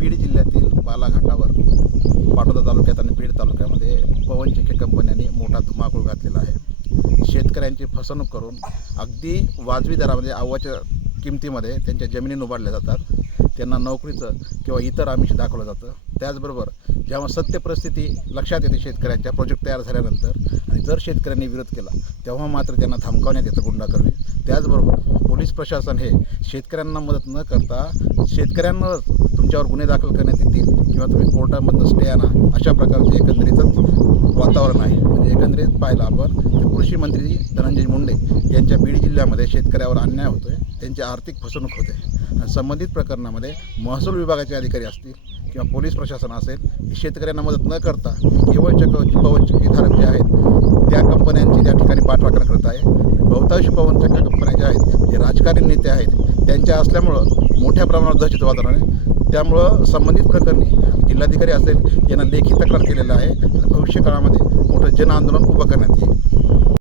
बीड जिल्ह्यातील बालाघाटावर पाटोदा तालुक्यात आणि बीड तालुक्यामध्ये पवनचक्की कंपन्यांनी मोठा धुमाकूळ घातलेला आहे. शेतकऱ्यांची फसवणूक करून अगदी वाजवी दरामध्ये आव्हाच्या किमतीमध्ये त्यांच्या जमिनी उभारल्या जातात. त्यांना नोकरीचं किंवा इतर आमिष दाखवलं जातं. त्याचबरोबर जेव्हा सत्य परिस्थिती लक्षात येते शेतकऱ्यांच्या प्रोजेक्ट तयार झाल्यानंतर आणि जर शेतकऱ्यांनी विरोध केला तेव्हा मात्र त्यांना धमकावण्यात येतं गुंडाकर्मी त्याचबरोबर पोलीस प्रशासन हे शेतकऱ्यांना मदत न करता शेतकऱ्यांवर तुमच्यावर गुन्हे दाखल करण्यात येतील किंवा तुम्ही कोर्टामधनं स्टे आणा अशा प्रकारचे एकंदरीतच वातावरण आहे. म्हणजे एकंदरीत पाहिलं आपण तर कृषी मंत्री धनंजय मुंडे यांच्या बीड जिल्ह्यामध्ये शेतकऱ्यावर अन्याय होतोय त्यांची आर्थिक फसवणूक होते. आणि संबंधित प्रकरणामध्ये महसूल विभागाचे अधिकारी असतील किंवा पोलीस प्रशासन असेल हे शेतकऱ्यांना मदत न करता केवळ चक पवनचक्कीधारक जे आहेत त्या कंपन्यांची त्या ठिकाणी पाठराखण करत आहे. बहुतांश पवन कंपन्या ज्या आहेत जे राजकारणी नेते आहेत त्यांच्या असल्यामुळं मोठ्या प्रमाणावर दहशत वातावरण आहे. त्यामुळं संबंधित प्रकरणी जिल्हाधिकारी असेल यांना लेखी तक्रार केलेला आहे. भविष्य काळामध्ये मोठं जन आंदोलन उभं करण्यात येईल.